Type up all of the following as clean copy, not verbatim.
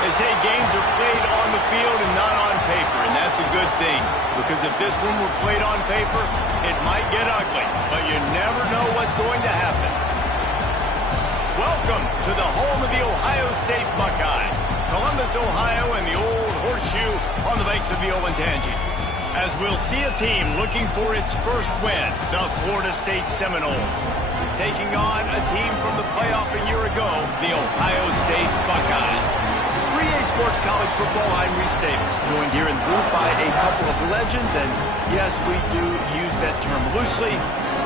They say games are played on the field and not on paper, and that's a good thing. Because if this one were played on paper, it might get ugly. But you never know what's going to happen. Welcome to the home of the Ohio State Buckeyes. Columbus, Ohio, and the old horseshoe on the banks of the Olentangy. As we'll see a team looking for its first win, the Florida State Seminoles. Taking on a team from the playoff a year ago, the Ohio State Buckeyes. 3A Sports College Football, I'm Reese Davis, joined here in the booth by a couple of legends, and yes, we do use that term loosely.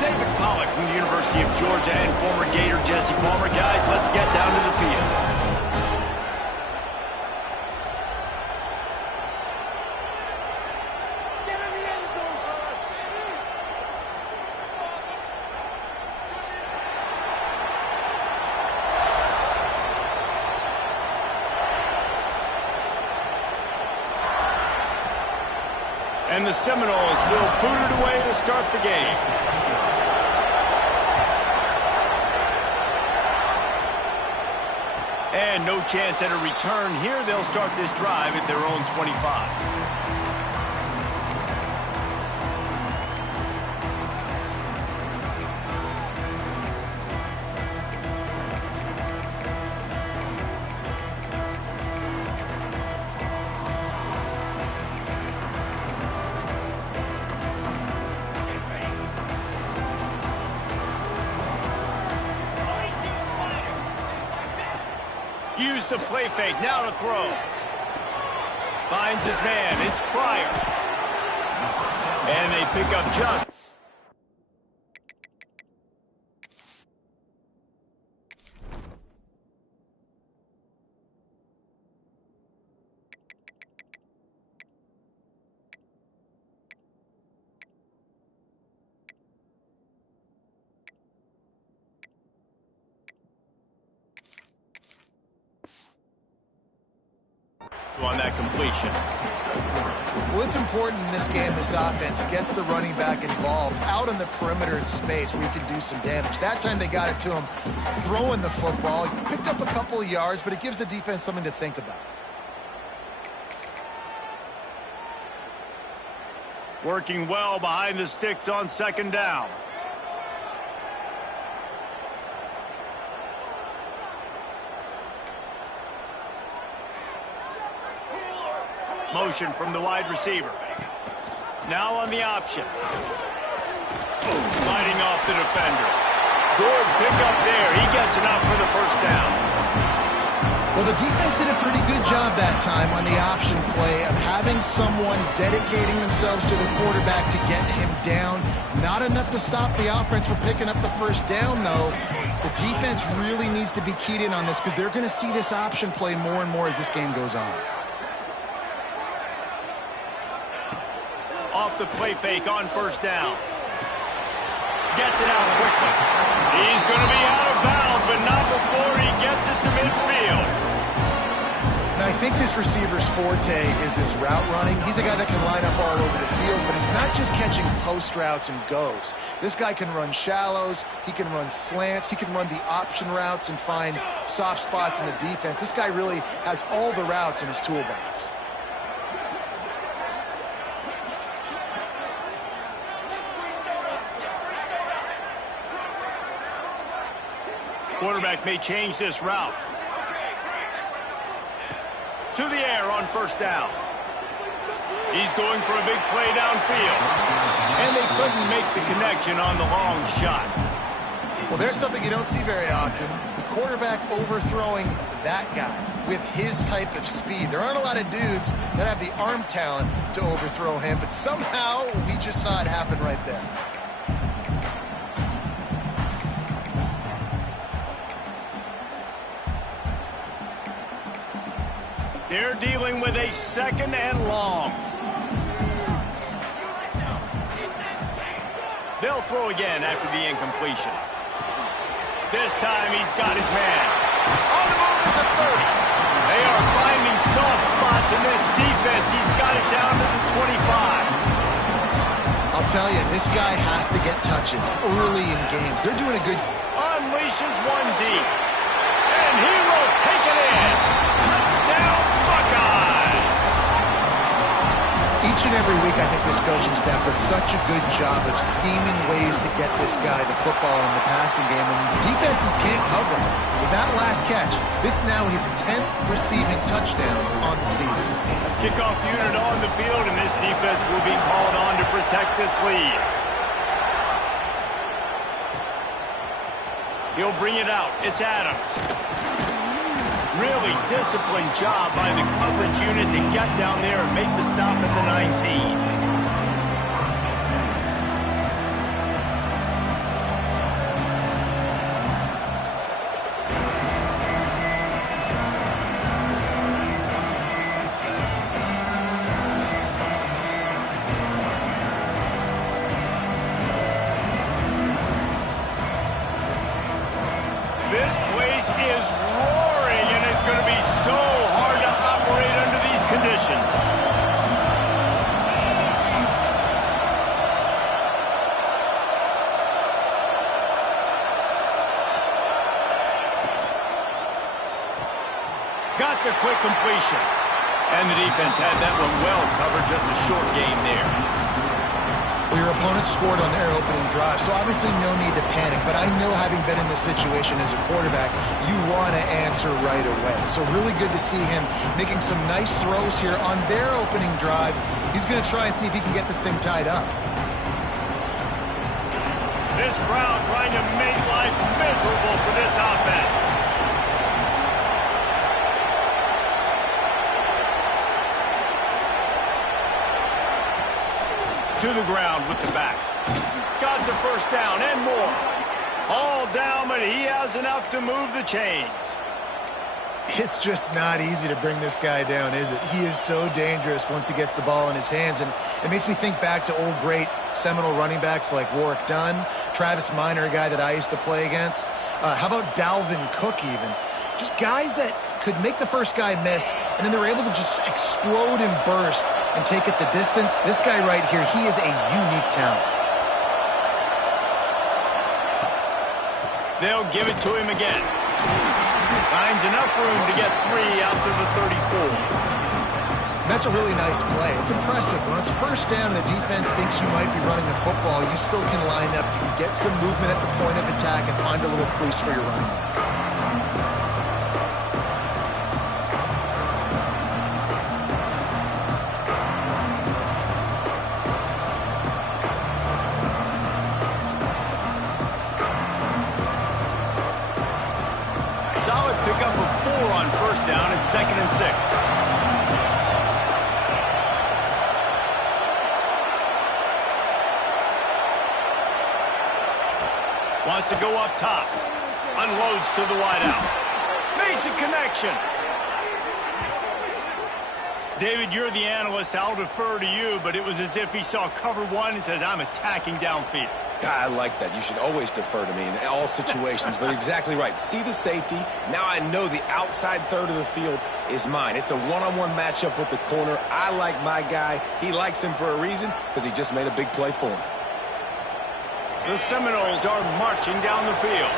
David Pollack from the University of Georgia and former Gator Jesse Palmer. Guys, let's get down to the field. And the Seminoles will boot it away to start the game. And no chance at a return here. They'll start this drive at their own 25. Use the play fake, now to throw. Finds his man, it's Pryor. And they pick up just. On that completion. Well, it's important in this game, this offense gets the running back involved out on the perimeter in space where you can do some damage. That time they got it to him throwing the football. He picked up a couple of yards, but it gives the defense something to think about. Working well behind the sticks on second down. Motion from the wide receiver. Now on the option. Fighting off the defender. Good pickup there. He gets enough for the first down. Well, the defense did a pretty good job that time on the option play of having someone dedicating themselves to the quarterback to get him down. Not enough to stop the offense from picking up the first down, though. The defense really needs to be keyed in on this because they're going to see this option play more and more as this game goes on. Off the play fake on first down. Gets it out quickly. He's going to be out of bounds, but not before he gets it to midfield. Now, I think this receiver's forte is his route running. He's a guy that can line up all over the field, but it's not just catching post routes and goes. This guy can run shallows. He can run slants. He can run the option routes and find soft spots in the defense. This guy really has all the routes in his toolbox. Quarterback may change this route. To the air on first down. He's going for a big play downfield. And they couldn't make the connection on the long shot. Well, there's something you don't see very often. The quarterback overthrowing that guy with his type of speed. There aren't a lot of dudes that have the arm talent to overthrow him, but somehow we just saw it happen right there. They're dealing with a second and long. They'll throw again after the incompletion. This time he's got his man. On the move at the 30. They are finding soft spots in this defense. He's got it down to the 25. I'll tell you, this guy has to get touches early in games. They're doing a good... Unleashes one deep. And he will take it in. Touchdown, Each and every week, I think this coaching staff does such a good job of scheming ways to get this guy the football in the passing game, and defenses can't cover him. With that last catch, this now his 10th receiving touchdown on the season. Kickoff unit on the field, and this defense will be called on to protect this lead. He'll bring it out. It's Adams. Really disciplined job by the coverage unit to get down there and make the stop at the 19. This place is roaring, and it's going to be so hard to operate under these conditions. Got the quick completion. And the defense had that one well covered, just a short game there. Well, your opponent scored on their opening drive, so obviously no need to panic. But I know, having been in this situation as a quarterback, you want to answer right away. So really good to see him making some nice throws here on their opening drive. He's going to try and see if he can get this thing tied up. This crowd trying to make life miserable for this offense. To the ground with the back. Got the first down and more. All down, but he has enough to move the chains. It's just not easy to bring this guy down, is it? He is so dangerous once he gets the ball in his hands, and it makes me think back to old great Seminole running backs like Warwick Dunn, Travis Minor, a guy that I used to play against. How about Dalvin Cook even? Just guys that could make the first guy miss, and then they were able to just explode and burst and take it the distance. This guy right here, he is a unique talent. They'll give it to him again. Finds enough room to get 3 out to the 34. That's a really nice play. It's impressive. When it's first down, the defense thinks you might be running the football. You still can line up. You can get some movement at the point of attack and find a little crease for your running back. Solid pickup of 4 on first down and 2nd and 6. Wants to go up top. Unloads to the wideout. Makes a connection. David, you're the analyst. I'll defer to you, but it was as if he saw cover 1 and says, I'm attacking downfield. I like that. You should always defer to me in all situations, but exactly right. See the safety. Now I know the outside third of the field is mine. It's a one-on-one matchup with the corner. I like my guy. He likes him for a reason because he just made a big play for him. The Seminoles are marching down the field.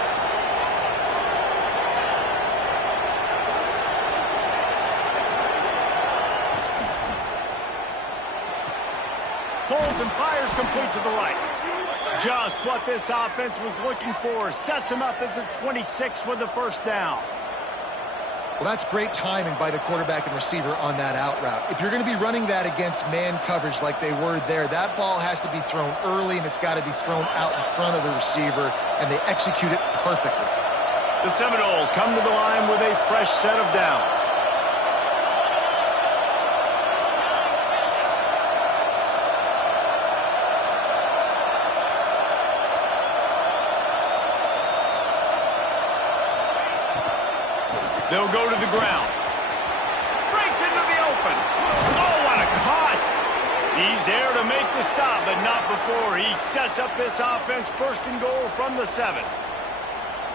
Holds and fires complete to the right. Just what this offense was looking for. Sets him up at the 26 with the first down. Well, that's great timing by the quarterback and receiver on that out route. If you're going to be running that against man coverage like they were there, that ball has to be thrown early, and it's got to be thrown out in front of the receiver, and they execute it perfectly. The Seminoles come to the line with a fresh set of downs. They'll go to the ground. Breaks into the open. Oh, what a cut. He's there to make the stop, but not before he sets up this offense 1st and goal from the 7.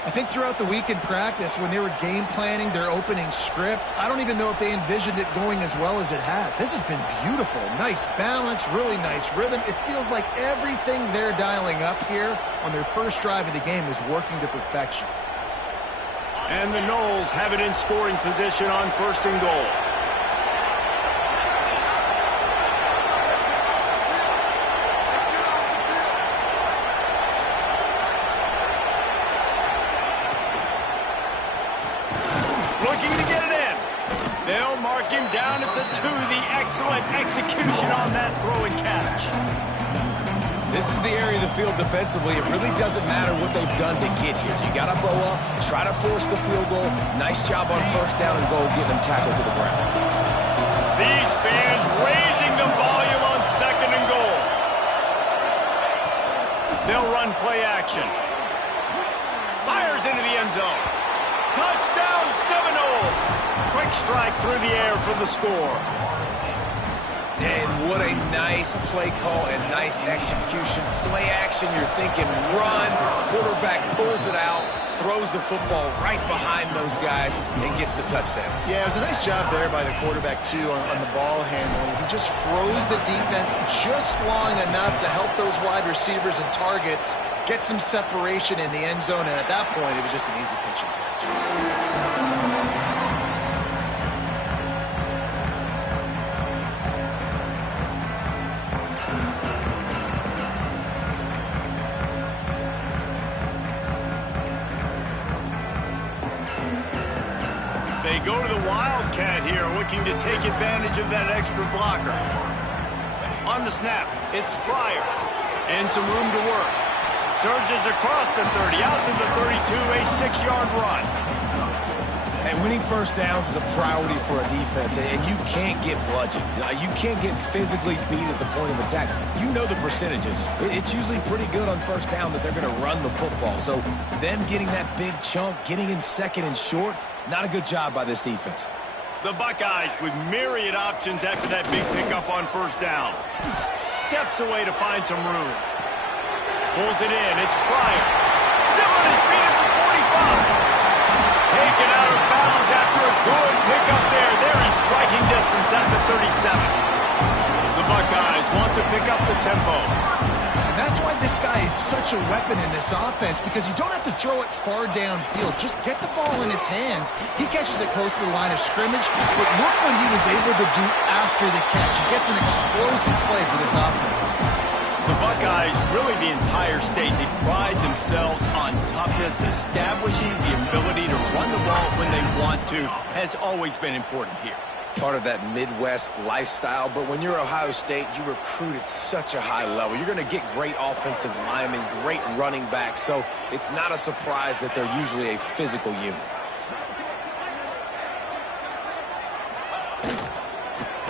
I think throughout the week in practice, when they were game planning their opening script, I don't even know if they envisioned it going as well as it has. This has been beautiful. Nice balance, really nice rhythm. It feels like everything they're dialing up here on their first drive of the game is working to perfection. And the Noles have it in scoring position on 1st and goal. him down at the 2. The excellent execution on that throw and catch. This is the area of the field defensively. It really doesn't matter what they've done to get here. You got to bow up, try to force the field goal. Nice job on first down and goal, getting them tackled to the ground. These fans raising the volume on 2nd and goal. They'll run play action. Fires into the end zone. Touchdown Seminoles. Quick strike through the air for the score. And what a nice play call and nice execution. Play action, you're thinking run. Quarterback pulls it out, throws the football right behind those guys, and gets the touchdown. Yeah, it was a nice job there by the quarterback, too, on the ball handling. He just froze the defense just long enough to help those wide receivers and targets get some separation in the end zone, and at that point, it was just an easy pitch and catch. They go to the Wildcat here, looking to take advantage of that extra blocker. On the snap, it's Pryor. And some room to work. Surges across the 30, out to the 32, a 6-yard run. And winning first downs is a priority for a defense, and you can't get bludgeoned. You can't get physically beat at the point of attack. You know the percentages. It's usually pretty good on first down that they're going to run the football. So them getting that big chunk, getting in 2nd and short, not a good job by this defense. The Buckeyes with myriad options after that big pickup on first down. Steps away to find some room. Pulls it in. It's Pryor. Still on his feet at the 45. Taken out of bounds after a good pickup there. They're in striking distance at the 37. The Buckeyes want to pick up the tempo. And that's why this guy is such a weapon in this offense, because you don't have to throw it far downfield. Just get the ball in his hands. He catches it close to the line of scrimmage, but look what he was able to do after the catch. He gets an explosive play for this offense. The Buckeyes, really the entire state, they pride themselves on toughness. Establishing the ability to run the ball when they want to has always been important here. Part of that Midwest lifestyle, but when you're Ohio State, you recruit at such a high level. You're going to get great offensive linemen, great running backs, so it's not a surprise that they're usually a physical unit.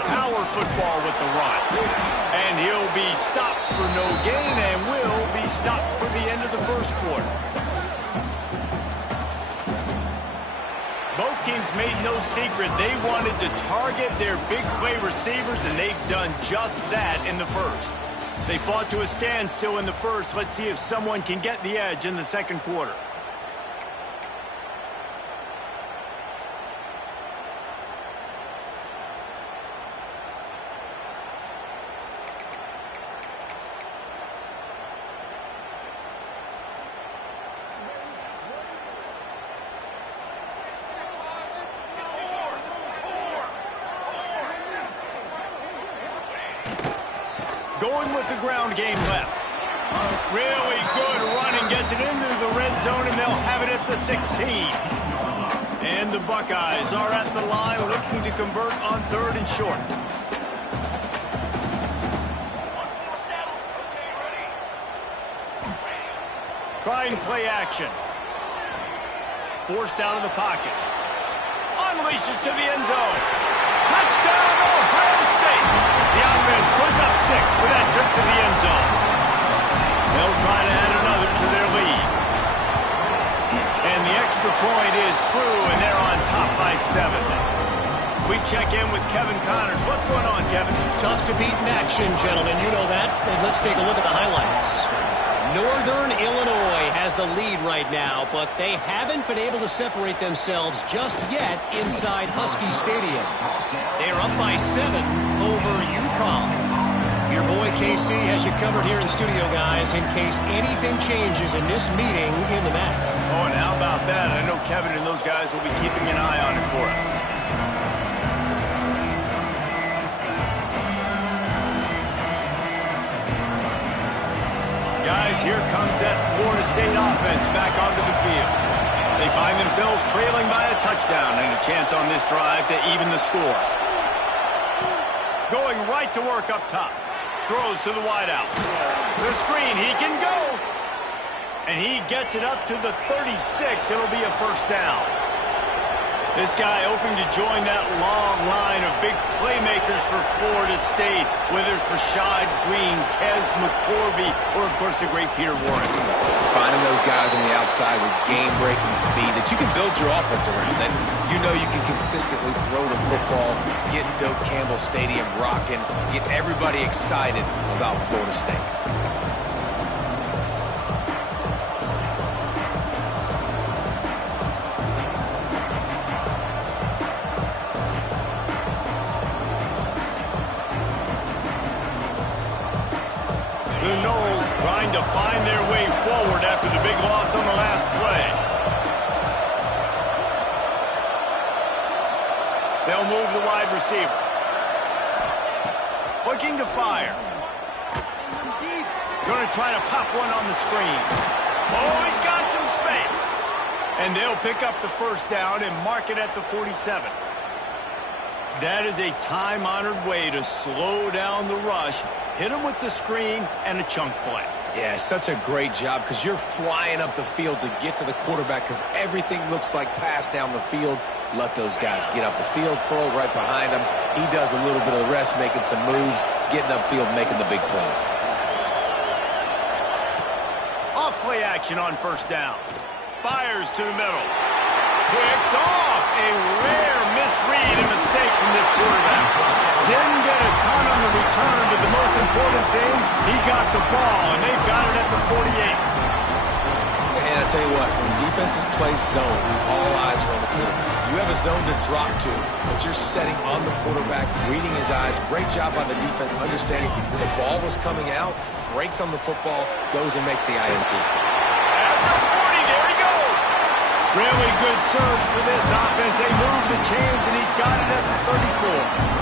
Power football with the run. And he'll be stopped for no gain and will be stopped for the end of the first quarter. Both teams made no secret they wanted to target their big play receivers, and they've done just that in the first. They fought to a standstill in the first. Let's see if someone can get the edge in the second quarter. Going with the ground game left. Really good running, gets it into the red zone, and they'll have it at the 16. And the Buckeyes are at the line looking to convert on 3rd and short. Trying play action. Forced out of the pocket. Unleashes to the end zone. Touchdown, Ohio State! The offense puts up 6 with that trip to the end zone. They'll try to add another to their lead. And the extra point is true, and they're on top by 7. We check in with Kevin Connors. What's going on, Kevin? Tough to beat in action, gentlemen. You know that. And let's take a look at the highlights. Northern Illinois has the lead right now, but they haven't been able to separate themselves just yet inside Husky Stadium. They're up by 7 over UConn. Your boy KC has you covered here in studio, guys, in case anything changes in this meeting in the MAC. Oh, and how about that? I know Kevin and those guys will be keeping an eye on it for us. Guys, here comes that Florida State offense back onto the field. They find themselves trailing by a touchdown and a chance on this drive to even the score. going right to work up top. Throws to the wideout. The screen, he can go. And he gets it up to the 36. It'll be a first down. This guy hoping to join that long line of big playmakers for Florida State, whether it's Rashad Green, Kez McCorvey, or, of course, the great Peter Warren. Finding those guys on the outside with game-breaking speed that you can build your offense around, that you know you can consistently throw the football, get Doak Campbell Stadium rocking, get everybody excited about Florida State. The Noles trying to find their way forward after the big loss on the last play. They'll move the wide receiver. Looking to fire. Going to try to pop one on the screen. Oh, he's got some space. And they'll pick up the first down and mark it at the 47. That is a time-honored way to slow down the rush, hit them with the screen, and a chunk play. Yeah, such a great job because you're flying up the field to get to the quarterback because everything looks like pass down the field. Let those guys get up the field, throw it right behind him. He does a little bit of the rest, making some moves, getting upfield, making the big play. Off play action on first down. Fires to the middle. Picked off. A rare misread and mistake from this quarterback. Didn't get a ton on the return, but the most important thing, he got the ball, and they've got it at the 48. And I tell you what, when defenses play zone, all eyes are on the quarterback. You have a zone to drop to, but you're setting on the quarterback, reading his eyes. Great job by the defense, understanding when the ball was coming out, breaks on the football, goes and makes the INT. At the 40, there he goes. Really good surge for this offense. They move the chains, and he's got it at the 34.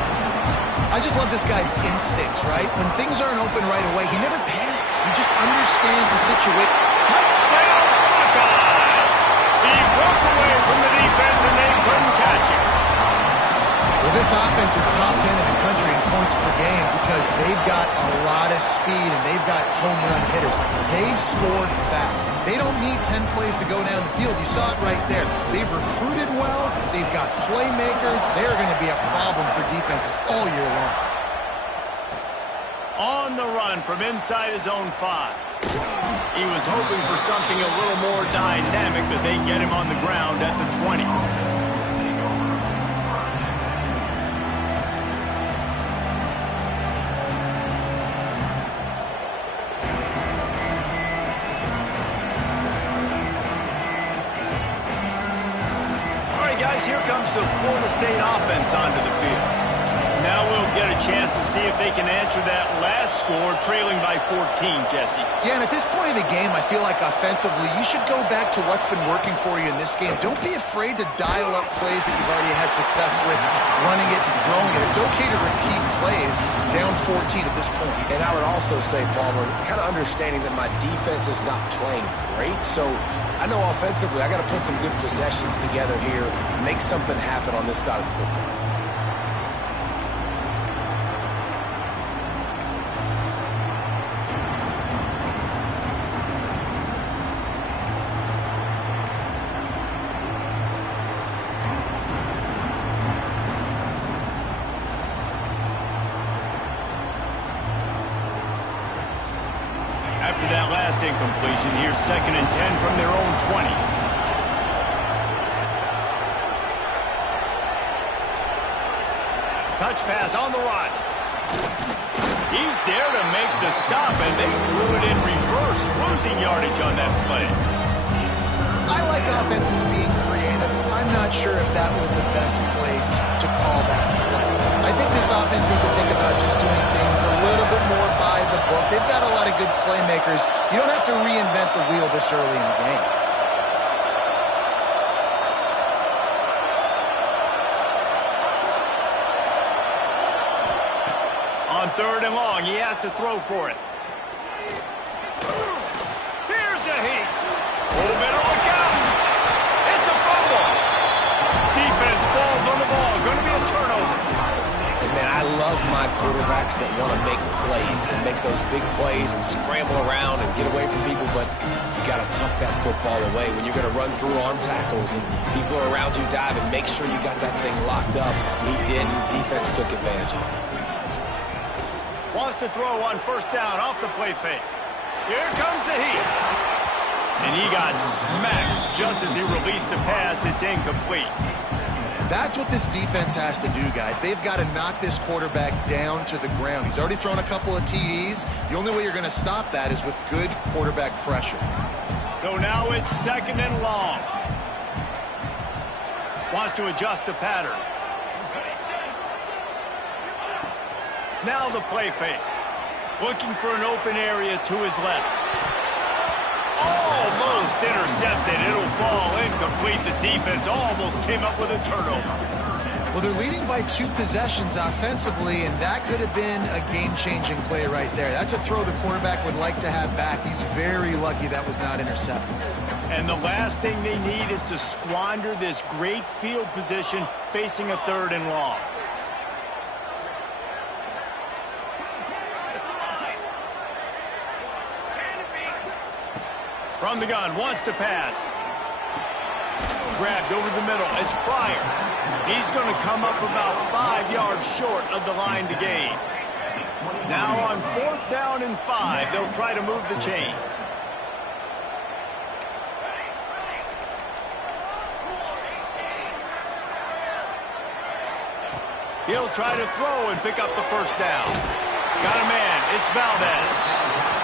I just love this guy's instincts, right? When things aren't open right away, he never panics. He just understands the situation. Touchdown, Buckeyes! He broke away from the defense, and they couldn't catch him. Well, this offense is top 10 in the country in points per game because they've got a lot of speed and they've got home run hitters. They score fast. They don't need 10 plays to go down the field. You saw it right there. They've recruited well. They've got playmakers. They're going to be a problem for defenses all year long. On the run from inside his own 5. He was hoping for something a little more dynamic, but they get him on the ground at the 20. Here comes the Florida State offense onto the field. Now we'll get a chance to see if they can answer that last score, trailing by 14, Jesse. Yeah, and at this point of the game, I feel like offensively, you should go back to what's been working for you in this game. Don't be afraid to dial up plays that you've already had success with, running it and throwing it. It's okay to repeat plays down 14 at this point. And I would also say, Palmer, kind of understanding that my defense is not playing great, so I know offensively I got to put some good possessions together here, make something happen on this side of the football. After that last incompletion, here's 2nd and 10 from their own 20. Touch pass on the run. He's there to make the stop, and they threw it in reverse, losing yardage on that play. I like offenses being creative. I'm not sure if that was the best place to call that play. I think this offense needs to think about just doing things a little bit more by the book. They've got a lot of good playmakers. You don't have to reinvent the wheel this early in the game. On 3rd and long, he has to throw for it. Here's a heat. Oh, better look out. It's a fumble. Defense falls on the ball. Going to be a turnover. And man, I I love my quarterbacks that want to make plays and make those big plays and scramble around and get away from people, but you got to tuck that football away when you're going to run through arm tackles and people are around you diving. Make sure you got that thing locked up. He didn't. Defense took advantage of it. Wants to throw on first down off the play fake. Here comes the heat. And he got smacked just as he released the pass. It's incomplete. That's what this defense has to do, guys. They've got to knock this quarterback down to the ground. He's already thrown a couple of TDs. The only way you're going to stop that is with good quarterback pressure. So now it's second and long. Wants to adjust the pattern. Now the play fake. Looking for an open area to his left. Almost intercepted. It'll fall incomplete. The defense almost came up with a turnover. Well, they're leading by 2 possessions offensively, and that could have been a game-changing play right there. That's a throw the quarterback would like to have back. He's very lucky that was not intercepted. And the last thing they need is to squander this great field position facing a third and long. From the gun, wants to pass. Grabbed over the middle. It's Pryor. He's going to come up about 5 yards short of the line to gain. Now on 4th down and 5, they'll try to move the chains. He'll try to throw and pick up the first down. Got a man. It's Valdez.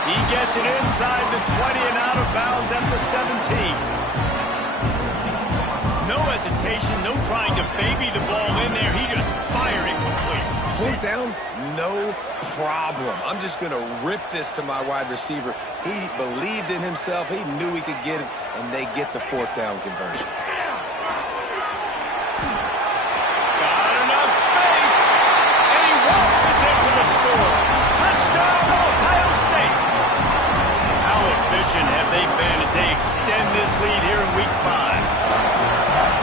He gets it inside the 20 and out of bounds at the 17. No hesitation, no trying to baby the ball in there. He just fired it complete. 4th down, no problem. I'm just going to rip this to my wide receiver. He believed in himself. He knew he could get it, and they get the 4th down conversion. Got enough space, and he waltzes in for the score. Touchdown, Ohio State. How efficient have they been as they extend this lead here in Week 5?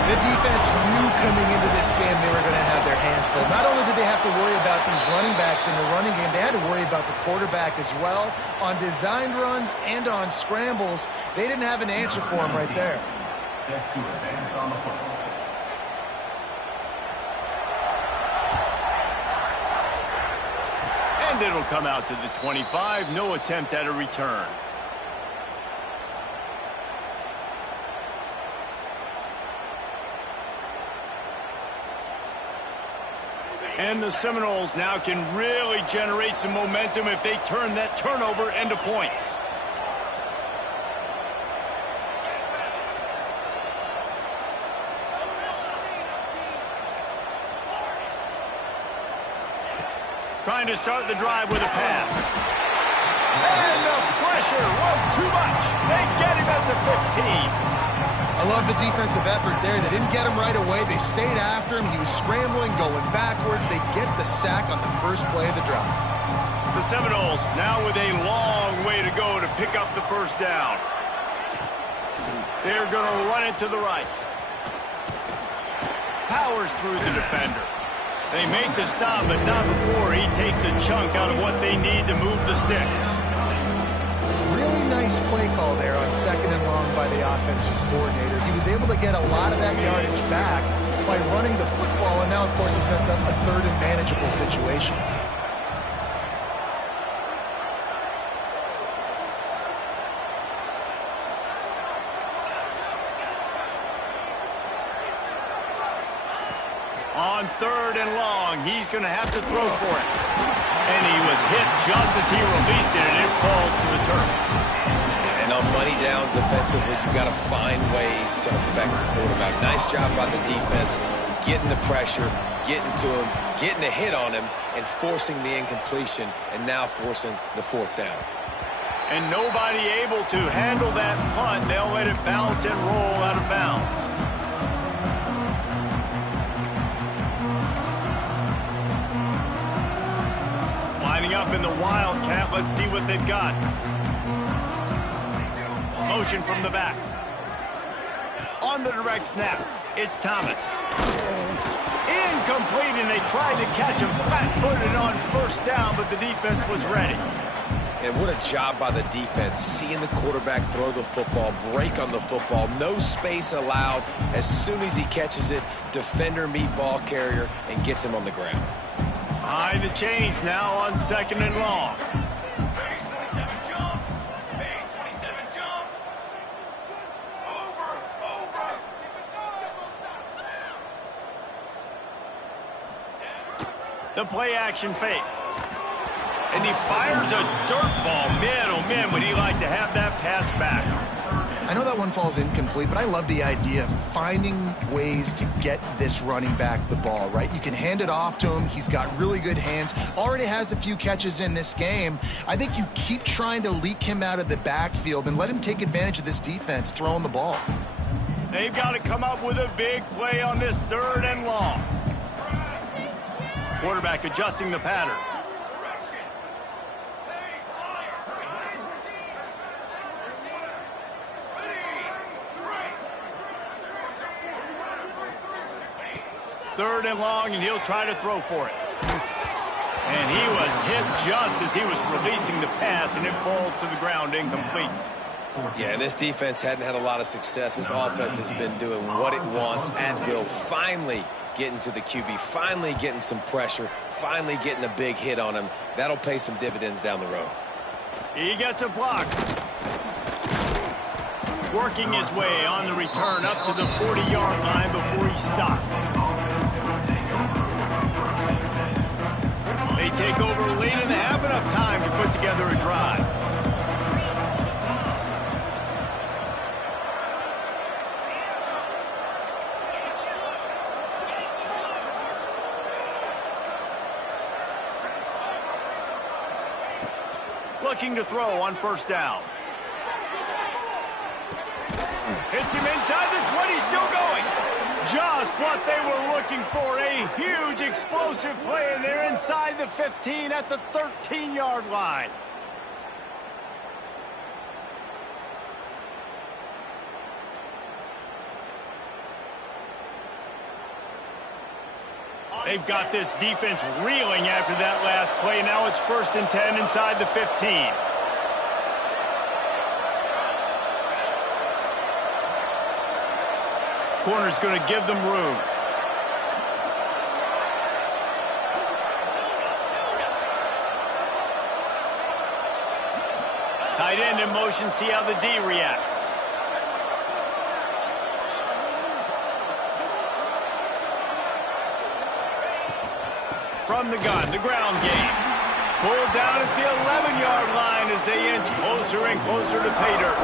The defense knew coming into this game they were going to have their hands full. Not only did they have to worry about these running backs in the running game, they had to worry about the quarterback as well. On designed runs and on scrambles, they didn't have an answer for him right there. Set to advance on the football. And it'll come out to the 25. No attempt at a return. And the Seminoles now can really generate some momentum if they turn that turnover into points. Trying to start the drive with a pass. And the pressure was too much. They get him at the 15. I love the defensive effort there. They didn't get him right away. They stayed after him. He was scrambling, going backwards. They get the sack on the first play of the drive. The Seminoles now with a long way to go to pick up the first down. They're going to run it to the right. Powers through the defender. They make the stop, but not before he takes a chunk out of what they need to move the sticks. Really nice play call there on 2nd and long by the offensive coordinator. He was able to get a lot of that yardage back by running the football, and now, of course, it sets up a 3rd and manageable situation. On 3rd and long, he's going to have to throw for it. And he was hit just as he released it, and it falls to the turf. And on money down defensively, you've got to find ways to affect the quarterback. Nice job by the defense, getting the pressure, getting to him, getting a hit on him, and forcing the incompletion, and now forcing the 4th down. And nobody able to handle that punt. They'll let it bounce and roll out of bounds. Lining up in the Wildcat. Let's see what they've got. Motion from the back. On the direct snap, it's Thomas. Incomplete, and they tried to catch him flat-footed on first down, but the defense was ready. And what a job by the defense, seeing the quarterback throw the football, break on the football, no space allowed. As soon as he catches it, defender meet ball carrier and gets him on the ground. Behind the chains now on 2nd and long. The play action fake. And he fires a dirt ball. Man, oh man, would he like to have that pass back. I know that one falls incomplete, but I love the idea of finding ways to get this running back the ball, right? You can hand it off to him. He's got really good hands. Already has a few catches in this game. I think you keep trying to leak him out of the backfield and let him take advantage of this defense throwing the ball. They've got to come up with a big play on this 3rd and long. Quarterback adjusting the pattern. Third and long, and he'll try to throw for it. And he was hit just as he was releasing the pass, and it falls to the ground incomplete. Yeah, and this defense hadn't had a lot of success. This offense has been doing what it wants at will. Finally getting to the QB, finally getting some pressure, finally getting a big hit on him. That'll pay some dividends down the road. He gets a block. Working his way on the return up to the 40-yard line before he stopped. They take over late in the half, enough time to put together a drive. Looking to throw on first down. Hits him inside the 20, still going. Just what they were looking for, a huge explosive play, and they're inside the 15 at the 13-yard line. They've got this defense reeling after that last play. Now it's 1st and 10 inside the 15. Corner's going to give them room. Tight end in motion, see how the D reacts. From the gun, the ground game. Pulled down at the 11-yard line as they inch closer and closer to pay dirt.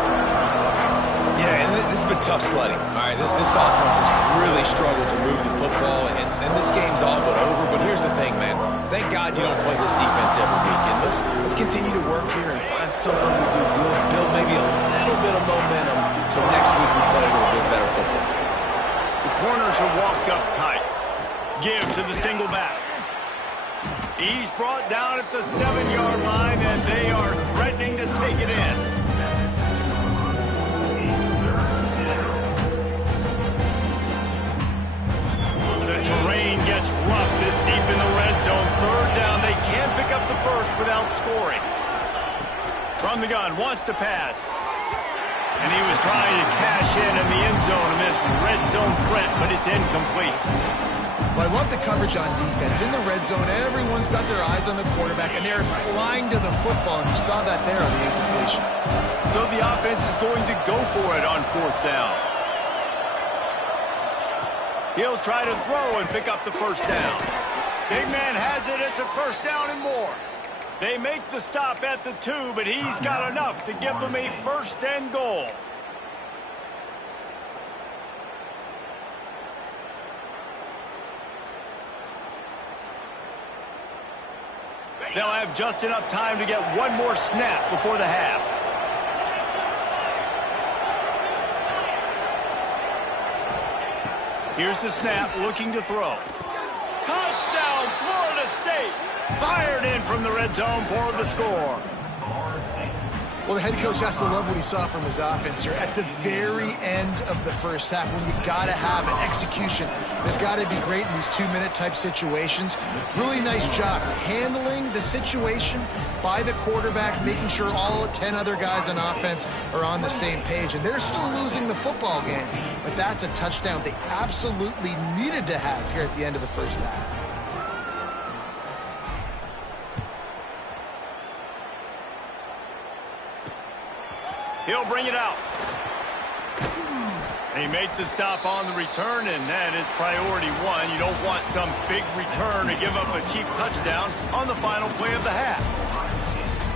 Yeah, and this has been tough sledding. All right, this offense has really struggled to move the football, and this game's all but over. But here's the thing, man. Thank God you don't play this defense every week. And let's continue to work here and find something we do good, build maybe a little bit of momentum, so next week we play a little bit better football. The corners are walked up tight. Give to the single back. He's brought down at the 7-yard line, and they are threatening to take it in. The terrain gets rough this deep in the red zone. 3rd down, they can't pick up the first without scoring. From the gun, wants to pass. And he was trying to cash in the end zone in this red zone threat, but it's incomplete. Well, I love the coverage on defense. In the red zone, everyone's got their eyes on the quarterback, and they're flying to the football, and you saw that there on the incompletion. So the offense is going to go for it on 4th down. He'll try to throw and pick up the first down. Big man has it. It's a 1st down and more. They make the stop at the 2, but he's got enough to give them a 1st and goal. They'll have just enough time to get one more snap before the half. Here's the snap, looking to throw. Touchdown, Florida State! Fired in from the red zone for the score. Well, the head coach has to love what he saw from his offense here at the very end of the first half when you got to have an execution. There's got to be great in these 2-minute type situations. Really nice job handling the situation by the quarterback, making sure all 10 other guys on offense are on the same page. And they're still losing the football game, but that's a touchdown they absolutely needed to have here at the end of the first half. He'll bring it out. He made the stop on the return, and that is priority one. You don't want some big return to give up a cheap touchdown on the final play of the half.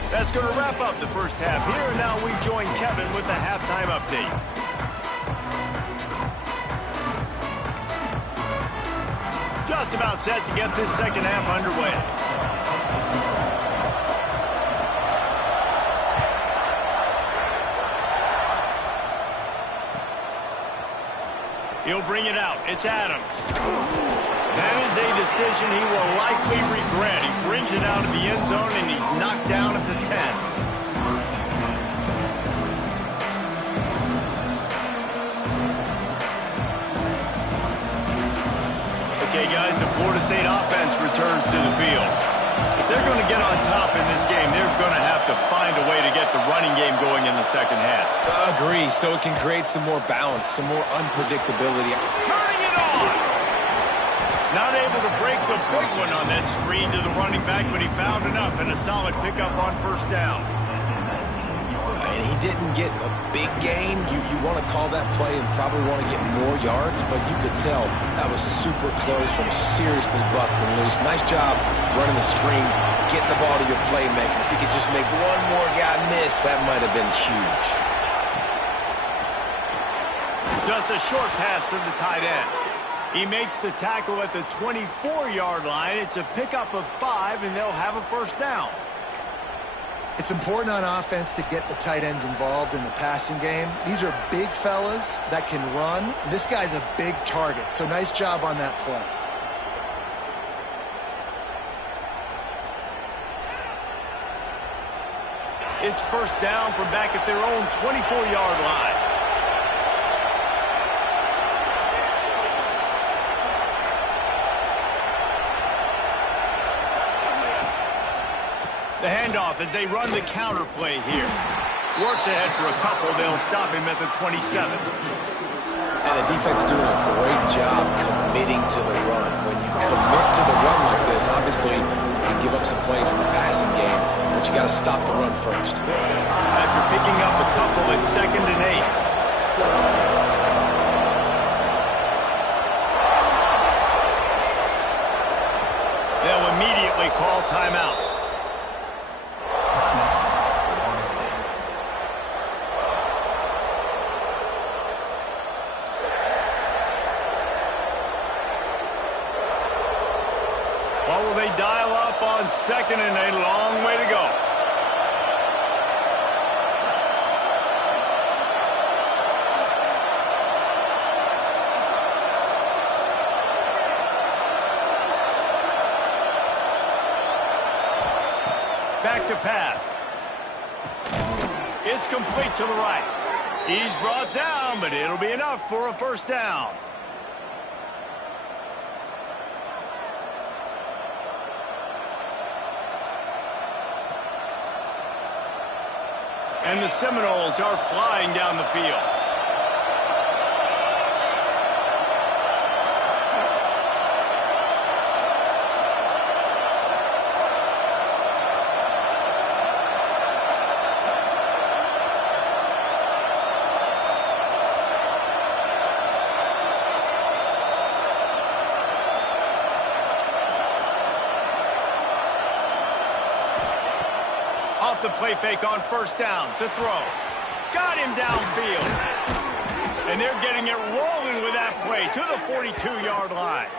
That's going to wrap up the first half here, and now we join Kevin with the halftime update. Just about set to get this second half underway. He'll bring it out. It's Adams. That is a decision he will likely regret. He brings it out of the end zone, and he's knocked down at the 10. Okay, guys, the Florida State offense returns to the field. If they're going to get on top in this game, they're going to have to find a way to get the running game going in the second half. Agree, so it can create some more balance, some more unpredictability. Turning it on! Not able to break the big one on that screen to the running back, but he found enough and a solid pickup on first down. And he didn't get a big gain. You want to call that play and probably want to get more yards, but you could tell that was super close from seriously busting loose. Nice job running the screen, getting the ball to your playmaker. If you could just make one more guy miss, that might have been huge. Just a short pass to the tight end. He makes the tackle at the 24-yard line. It's a pickup of 5, and they'll have a first down. It's important on offense to get the tight ends involved in the passing game. These are big fellas that can run. This guy's a big target, so nice job on that play. It's first down from back at their own 24-yard line. The handoff as they run the counter play here. Works ahead for a couple. They'll stop him at the 27. And the defense doing a great job committing to the run. When you commit to the run like this, obviously you can give up some plays in the passing game, but you got to stop the run first. After picking up a couple, it's 2nd and 8. They'll immediately call timeout. What will they dial up on 2nd and 8? A long way to go. Back to pass. It's complete to the right. He's brought down, but it'll be enough for a first down. And the Seminoles are flying down the field. Off the play fake on first down to throw. Got him downfield. And they're getting it rolling with that play to the 42-yard line.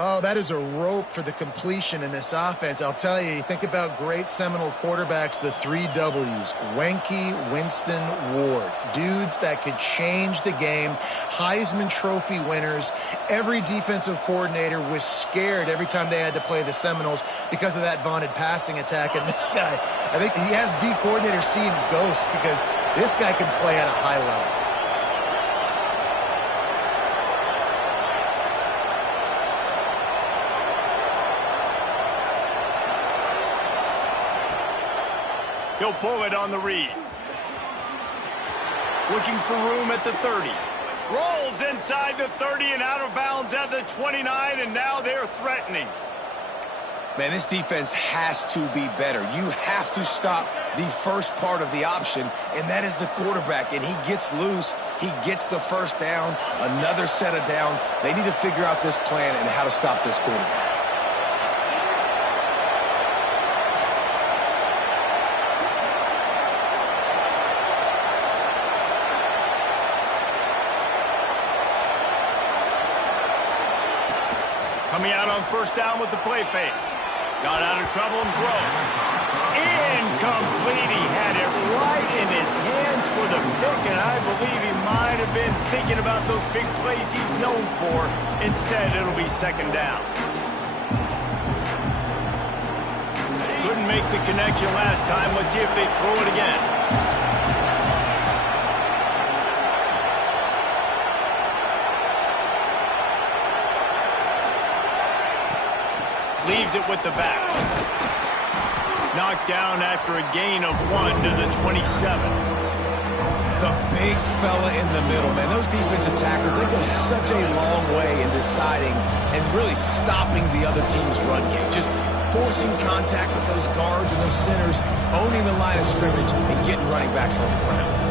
Oh, that is a rope for the completion in this offense. I'll tell you, you think about great Seminole quarterbacks, the 3 W's, Wenke, Winston, Ward. Dudes that could change the game, Heisman Trophy winners. Every defensive coordinator was scared every time they had to play the Seminoles because of that vaunted passing attack. And this guy, I think he has D coordinators seeing ghosts because this guy can play at a high level. He'll pull it on the read. Looking for room at the 30. Rolls inside the 30 and out of bounds at the 29, and now they're threatening. Man, this defense has to be better. You have to stop the first part of the option, and that is the quarterback. And he gets loose. He gets the first down, another set of downs. They need to figure out this plan and how to stop this quarterback. Coming out on first down with the play fake. Got out of trouble and throws. Incomplete. He had it right in his hands for the pick, and I believe he might have been thinking about those big plays he's known for. Instead, it'll be second down. Couldn't make the connection last time. Let's see if they throw it again. Leaves it with the back. Knocked down after a gain of 1 to the 27. The big fella in the middle, man. Those defensive tackles, they go such a long way in deciding and really stopping the other team's run game. Just forcing contact with those guards and those centers, owning the line of scrimmage, and getting running backs on the ground.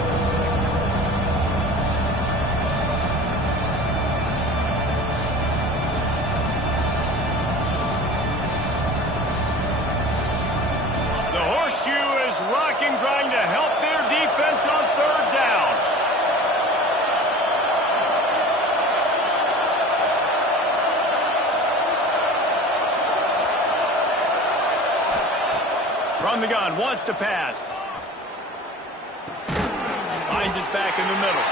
Trying to help their defense on third down. From the gun, wants to pass. Finds his back in the middle.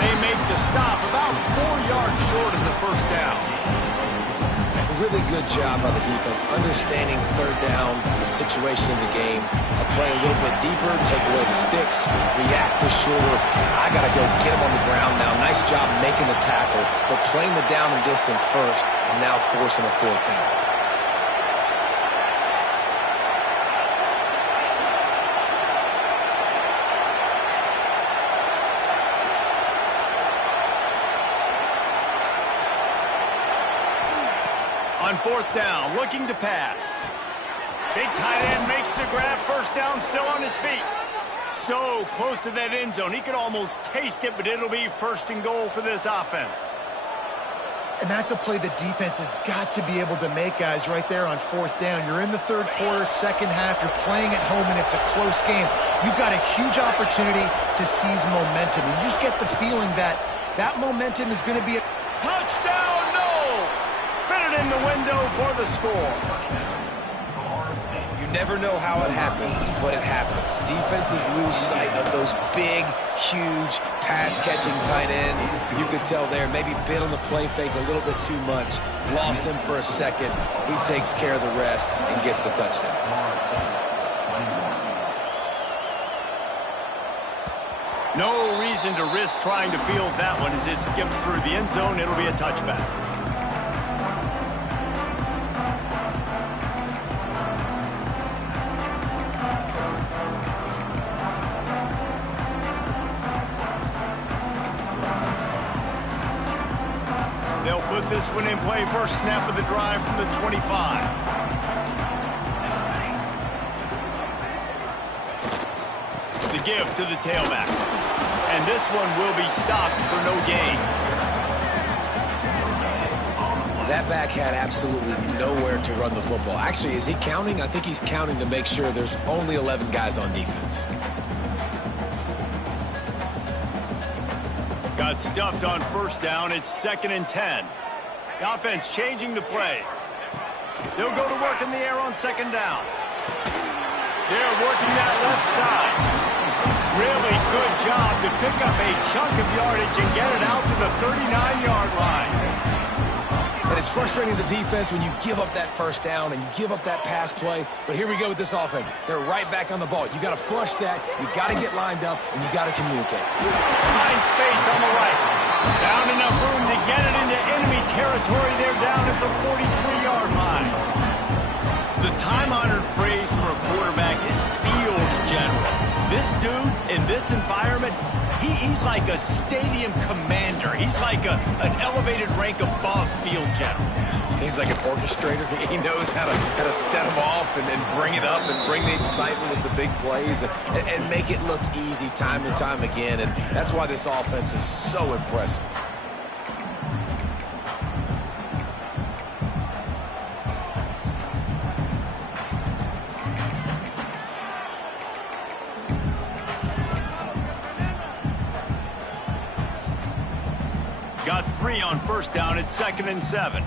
They make the stop about 4 yards short of the first down. Really good job by the defense, understanding third down, the situation of the game, play a little bit deeper, take away the sticks, react to shorter. I got to go get him on the ground now. Nice job making the tackle, but playing the down and distance first, and now forcing a fourth down. On fourth down, looking to pass. Big tight end makes the grab, first down, still on his feet. So close to that end zone, he could almost taste it, but it'll be first and goal for this offense. And that's a play the defense has got to be able to make, guys, right there on fourth down. You're in the third quarter, second half, you're playing at home, and it's a close game. You've got a huge opportunity to seize momentum. You just get the feeling that that momentum is going to be a touchdown. In the window for the score. You never know how it happens, but it happens. Defenses lose sight of those big, huge, pass-catching tight ends. You could tell there, maybe bit on the play fake a little bit too much. Lost him for a second. He takes care of the rest and gets the touchdown. No reason to risk trying to field that one as it skips through the end zone. It'll be a touchback. They'll put this one in play. First snap of the drive from the 25. The give to the tailback. And this one will be stopped for no gain. That back had absolutely nowhere to run the football. Actually, is he counting? I think he's counting to make sure there's only 11 guys on defense. Got stuffed on first down. It's 2nd and 10. The offense changing the play. They'll go to work in the air on second down. They're working that left side. Really good job to pick up a chunk of yardage and get it out to the 39-yard line. And it's frustrating as a defense when you give up that first down and you give up that pass play. But here we go with this offense. They're right back on the ball. You got to flush that. You got to get lined up, and you got to communicate. Find space on the right. Found enough room to get it into enemy territory. They're down at the 43-yard line. The time-honored phrase for a quarterback is field general. This dude in this environment, he's like a stadium commander. He's like an elevated rank above field general. He's like an orchestrator. He knows how to set them off and then bring it up and bring the excitement with the big plays and make it look easy time and time again. And that's why this offense is so impressive. Got 3 on first down at 2nd and 7.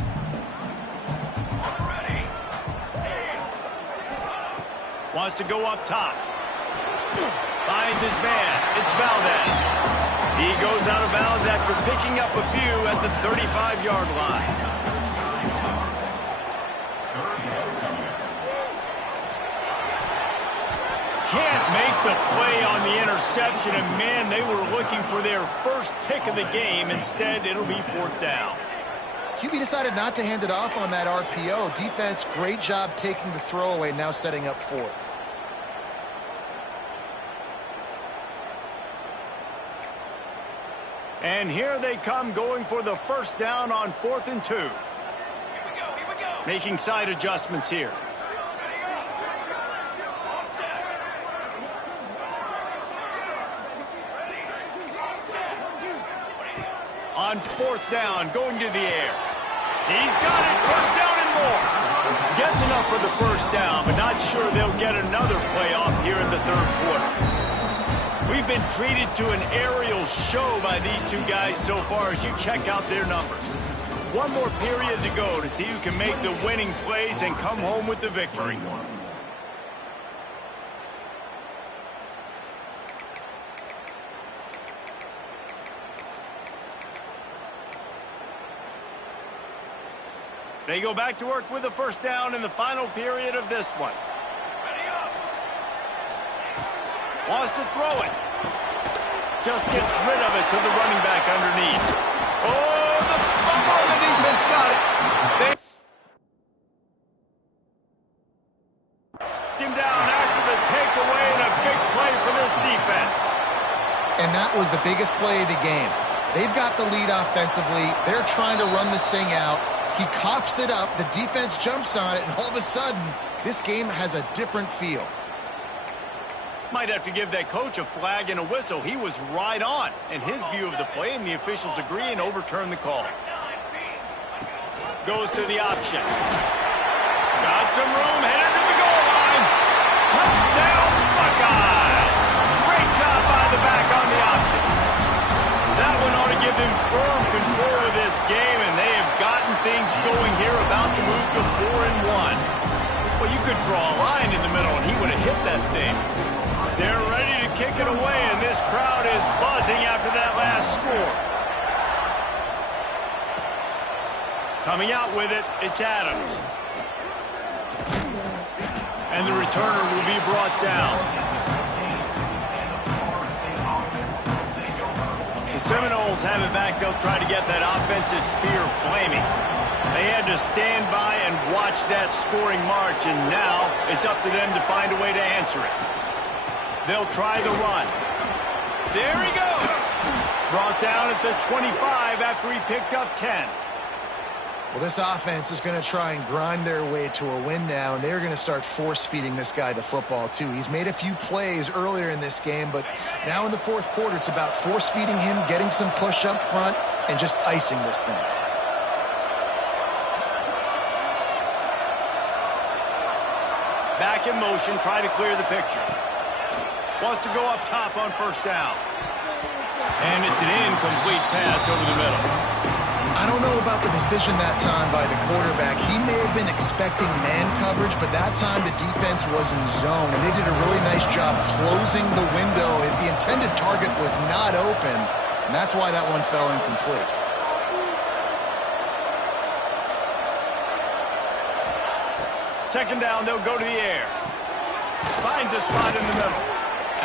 Wants to go up top. Finds his man. It's Valdez. He goes out of bounds after picking up a few at the 35-yard line. Can't make the play on the interception, and man, they were looking for their first pick of the game. Instead, it'll be 4th down. QB decided not to hand it off on that RPO. Defense, great job taking the throwaway, now setting up 4th. And here they come, going for the first down on 4th and 2. Here we go. Making side adjustments here. On 4th down, going to the air. He's got it, first down and more. Gets enough for the first down, but not sure they'll get another playoff here in the 3rd quarter. We've been treated to an aerial show by these two guys so far as you check out their numbers. One more period to go to see who can make the winning plays and come home with the victory. They go back to work with the first down in the final period of this one. Wants to throw it. Just gets rid of it to the running back underneath. Oh, the fumble, the defense got it. They him down after the takeaway, and a big play for this defense. And that was the biggest play of the game. They've got the lead offensively. They're trying to run this thing out. He coughs it up, the defense jumps on it, and all of a sudden, this game has a different feel. Might have to give that coach a flag and a whistle. He was right on in his view of the play, and the officials agree and overturn the call. Goes to the option. Got some room, headed to the goal line. Touchdown, Buckeyes! Great job by the back on the option. That one ought to give them firm control of this game, and they have gotten things going here, about to move to 4-1. Well, you could draw a line in the middle, and he would have hit that thing. They're ready to kick it away, and this crowd is buzzing after that last score. Coming out with it, it's Adams. And the returner will be brought down. The Seminoles have it back. They'll try to get that offensive spear flaming. They had to stand by and watch that scoring march, and now it's up to them to find a way to answer it. They'll try the run. There he goes. Brought down at the 25 after he picked up 10. Well, this offense is going to try and grind their way to a win now, and they're going to start force-feeding this guy the football, too. He's made a few plays earlier in this game, but now in the 4th quarter, it's about force-feeding him, getting some push up front, and just icing this thing. Back in motion, try to clear the picture. Wants to go up top on first down. And it's an incomplete pass over the middle. I don't know about the decision that time by the quarterback. He may have been expecting man coverage, but that time the defense was in zone, and they did a really nice job closing the window. The intended target was not open, and that's why that one fell incomplete. Second down, they'll go to the air. Finds a spot in the middle.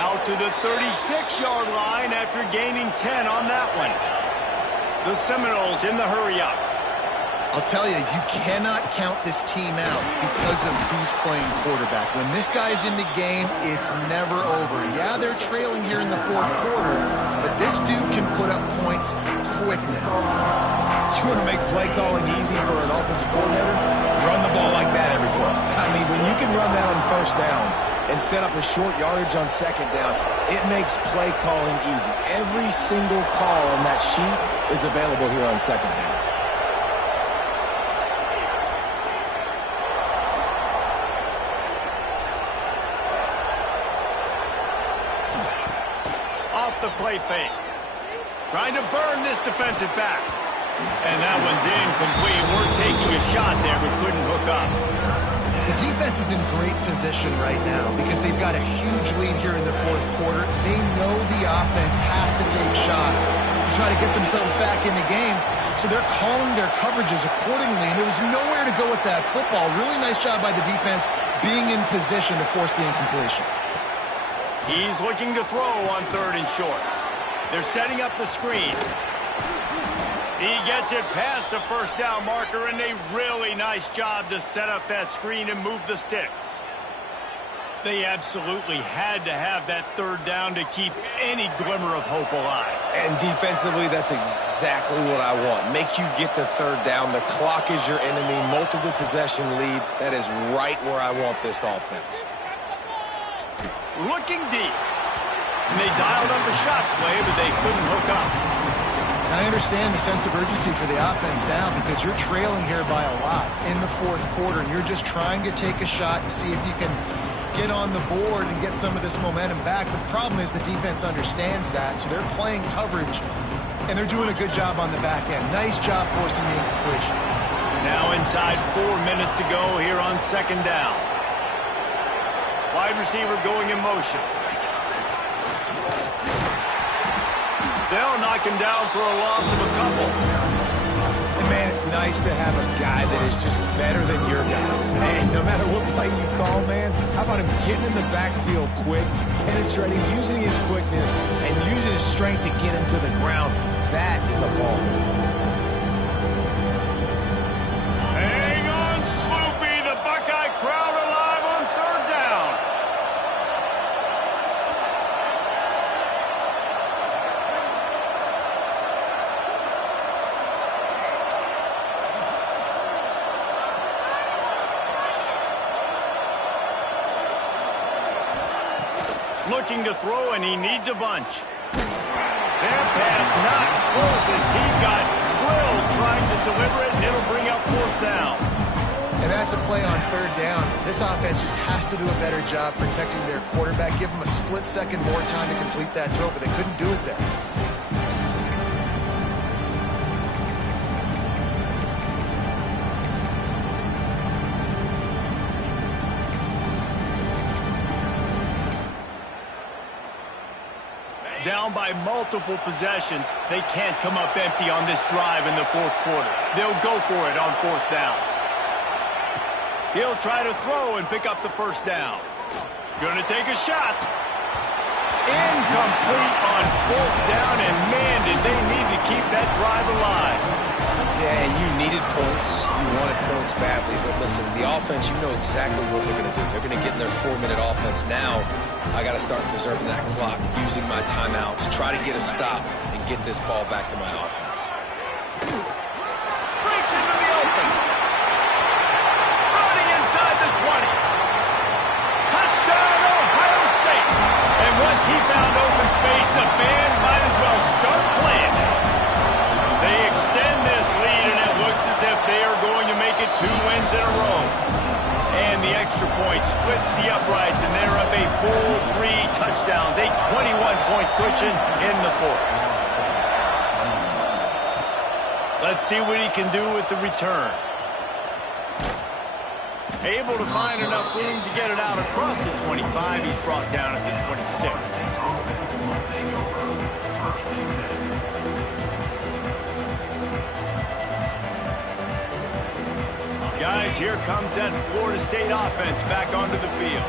Out to the 36-yard line after gaining 10 on that one. The Seminoles in the hurry-up. I'll tell you, you cannot count this team out because of who's playing quarterback. When this guy's in the game, it's never over. Yeah, they're trailing here in the fourth quarter, but this dude can put up points quick now. You want to make play calling easy for an offensive coordinator? Run the ball like that every play. I mean, when you can run that on first down and set up a short yardage on second down, it makes play calling easy. Every single call on that sheet is available here on second down. Off the play fake. Trying to burn this defensive back. And that one's incomplete. We're taking a shot there, but couldn't hook up. The defense is in great position right now because they've got a huge lead here in the fourth quarter. They know the offense has to take shots to try to get themselves back in the game. So they're calling their coverages accordingly, and there was nowhere to go with that football. Really nice job by the defense being in position to force the incompletion. He's looking to throw on third and short. They're setting up the screen. He gets it past the first down marker, and a really nice job to set up that screen and move the sticks. They absolutely had to have that third down to keep any glimmer of hope alive. And defensively, that's exactly what I want. Make you get the third down. The clock is your enemy. Multiple possession lead. That is right where I want this offense. Looking deep. And they dialed up a shot play, but they couldn't hook up. I understand the sense of urgency for the offense now because you're trailing here by a lot in the fourth quarter, and you're just trying to take a shot to see if you can get on the board and get some of this momentum back. But the problem is the defense understands that, so they're playing coverage, and they're doing a good job on the back end. Nice job forcing the incompletion. Now inside 4 minutes to go here on second down. Wide receiver going in motion. They'll knock him down for a loss of a couple. And man, it's nice to have a guy that is just better than your guys. And no matter what play you call, man, how about him getting in the backfield quick, penetrating, using his quickness, and using his strength to get him to the ground. That is a ball. Hang on, Sloopy. The Buckeye crowd alive on third down. Looking to throw, and he needs a bunch. That pass not close as he got drilled trying to deliver it, and it'll bring up fourth down. And that's a play on third down. This offense just has to do a better job protecting their quarterback. Give them a split second more time to complete that throw, but they couldn't do it there. Down by multiple possessions, they can't come up empty on this drive in the fourth quarter. They'll go for it on fourth down. He'll try to throw and pick up the first down. Gonna take a shot. Incomplete on fourth down, and man, did they need to keep that drive alive. Yeah, you needed points. You wanted points badly. But listen, the offense, you know exactly what they're going to do. They're going to get in their 4-minute offense. Now, I got to start preserving that clock, using my timeouts, try to get a stop, and get this ball back to my offense. Breaks into the open. Running inside the 20. Touchdown, Ohio State. And once he found open space, the band might as well start playing. They extend this lead, and it looks as if they are going to make it 2 wins in a row. And the extra point splits the uprights, and they're up a full 3 touchdowns, a 21-point cushion in the fourth. Let's see what he can do with the return. Able to find enough room to get it out across the 25. He's brought down at the 26. Offense will take over. First and 10. Guys, here comes that Florida State offense back onto the field.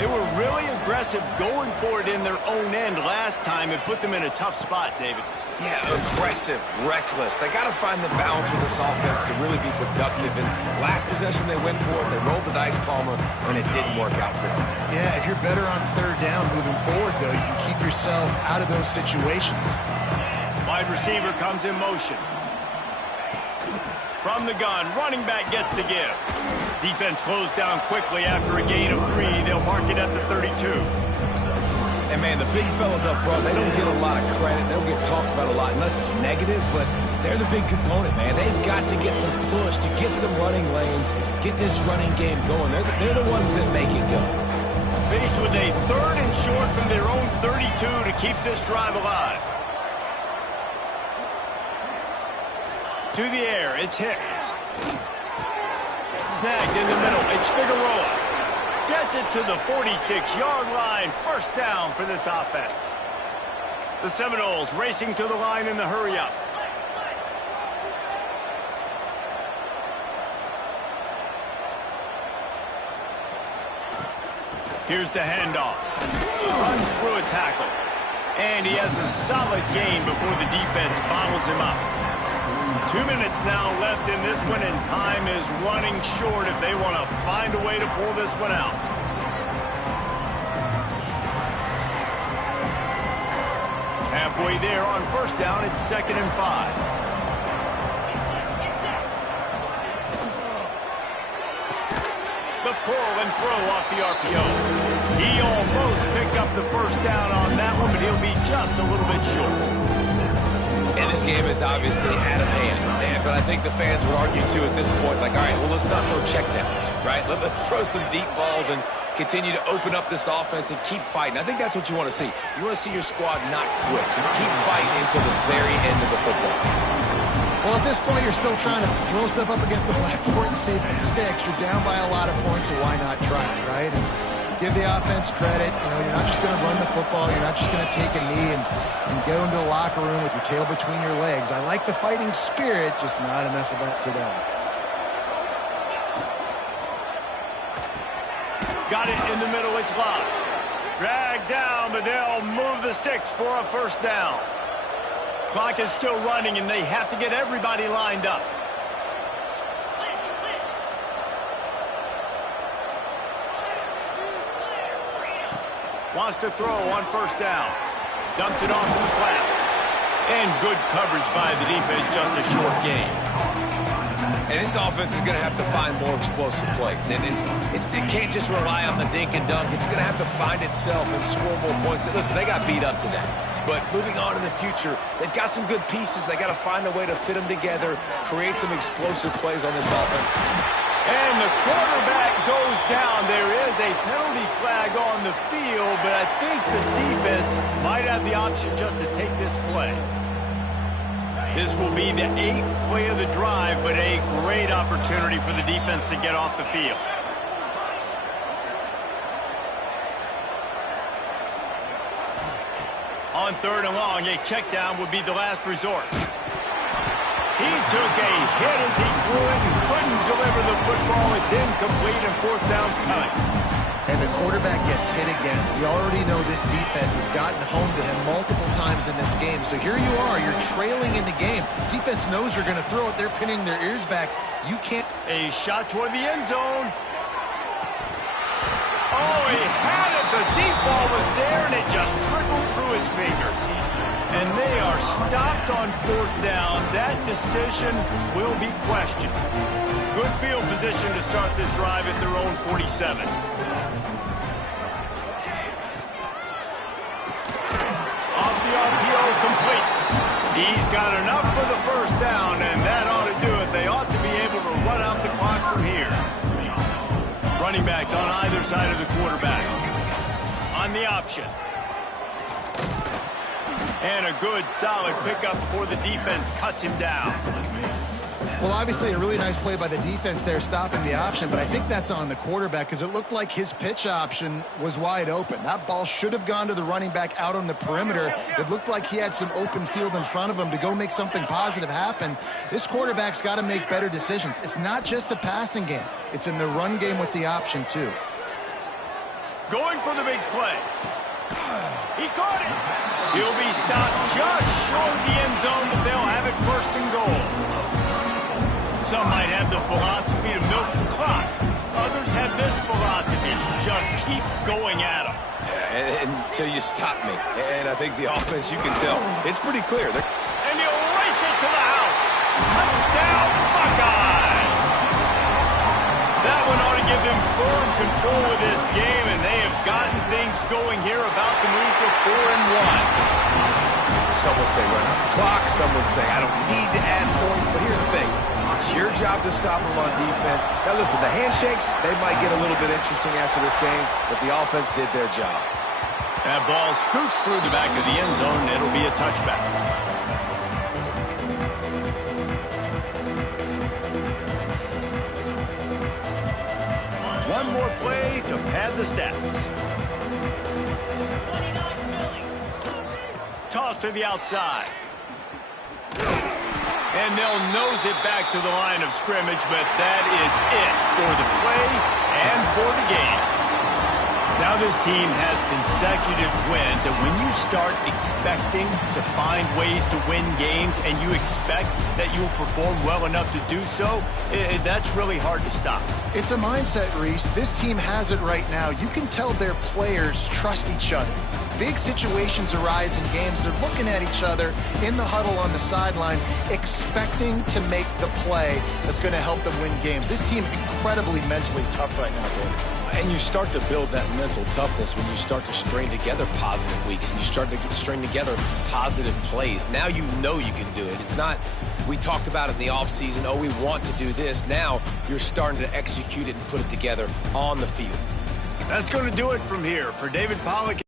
They were really aggressive going for it in their own end last time and put them in a tough spot, David. Yeah, aggressive, reckless. They got to find the balance with this offense to really be productive. And last possession they went for it, they rolled the dice, Palmer, and it didn't work out for them. Yeah, if you're better on third down moving forward, though, you can keep yourself out of those situations. Wide receiver comes in motion. From the gun, running back gets to give. Defense closed down quickly after a gain of 3. They'll mark it at the 32. And, man, the big fellas up front, they don't get a lot of credit. They don't get talked about a lot unless it's negative, but they're the big component, man. They've got to get some push, to get some running lanes, get this running game going. They're the ones that make it go. Faced with a 3rd and short from their own 32 to keep this drive alive. To the air, it's Hicks. Snagged in the middle, it's Figueroa. Gets it to the 46-yard line. First down for this offense. The Seminoles racing to the line in the hurry-up. Here's the handoff. Runs through a tackle. And he has a solid gain before the defense bottles him up. 2 minutes now left in this one, and time is running short if they want to find a way to pull this one out. Halfway there on first down, it's 2nd and 5. The pull and throw off the RPO. He almost picked up the first down on that one, but he'll be just a little bit short. And this game is obviously out of hand. But I think the fans would argue, too, at this point, like, all right, well, let's not throw checkdowns, right? Let's throw some deep balls and continue to open up this offense and keep fighting. I think that's what you want to see. You want to see your squad not quit. Keep fighting until the very end of the football game. Well, at this point, you're still trying to throw stuff up against the blackboard and see if it sticks. You're down by a lot of points, so why not try it, right? And give the offense credit. You know, you're not just going to run the football. You're not just going to take a knee and go into the locker room with your tail between your legs. I like the fighting spirit, just not enough of that today. Got it in the middle, it's locked. Dragged down, but they'll move the sticks for a first down. Clock is still running, and they have to get everybody lined up. Wants to throw on first down. Dumps it off in the flats. And good coverage by the defense, just a short gain. And this offense is going to have to find more explosive plays. And it can't just rely on the dink and dunk. It's going to have to find itself and score more points. Listen, they got beat up today. But moving on in the future, they've got some good pieces. They got to find a way to fit them together, create some explosive plays on this offense. And the quarterback goes down. There is a penalty flag on the field, but I think the defense might have the option just to take this play. This will be the 8th play of the drive, but a great opportunity for the defense to get off the field. On 3rd and long, a check down would be the last resort. He took a hit as he threw it and couldn't deliver the football. It's incomplete, and 4th down's coming. And the quarterback gets hit again. We already know this defense has gotten home to him multiple times in this game. So here you are, you're trailing in the game. Defense knows you're going to throw it. They're pinning their ears back. You can't. A shot toward the end zone. Oh, he had it. The deep ball was there, and it just trickled through his fingers. And they are stopped on 4th down. That decision will be questioned. Good field position to start this drive at their own 47. Off the RPO, complete. He's got enough for the first down, and that ought to do it. They ought to be able to run out the clock from here. Running backs on either side of the quarterback. On the option. And a good, solid pickup before the defense cuts him down. Well, obviously a really nice play by the defense there, stopping the option, but I think that's on the quarterback because it looked like his pitch option was wide open. That ball should have gone to the running back out on the perimeter. It looked like he had some open field in front of him to go make something positive happen. This quarterback's got to make better decisions. It's not just the passing game. It's in the run game with the option, too. Going for the big play. He caught it. He'll be stopped just short of the end zone, but they'll have it first and goal. Some might have the philosophy to milk the clock. Others have this philosophy, just keep going at them. Yeah, until you stop me. And I think the offense, you can tell, it's pretty clear. And he'll race it to the house. Touchdown, Buckeyes! That one ought to give them firm control of this game, and they have gotten things going here, about to move to 4-1. Some would say run out the clock. Some would say I don't need to add points. But here's the thing. It's your job to stop them on defense. Now, listen, the handshakes, they might get a little bit interesting after this game, but the offense did their job. That ball scoots through the back of the end zone. It'll be a touchback. One more play to pad the stats. Toss to the outside. And they'll nose it back to the line of scrimmage, but that is it for the play and for the game. Now this team has consecutive wins, and when you start expecting to find ways to win games and you expect that you'll perform well enough to do so, that's really hard to stop. It's a mindset, Reese. This team has it right now. You can tell their players trust each other. Big situations arise in games. They're looking at each other in the huddle on the sideline, expecting to make the play that's going to help them win games. This team incredibly mentally tough right now, David. And you start to build that mental toughness when you start to string together positive weeks and you start to string together positive plays. Now you know you can do it. It's not, we talked about it in the offseason, oh, we want to do this. Now you're starting to execute it and put it together on the field. That's going to do it from here. For David Pollack.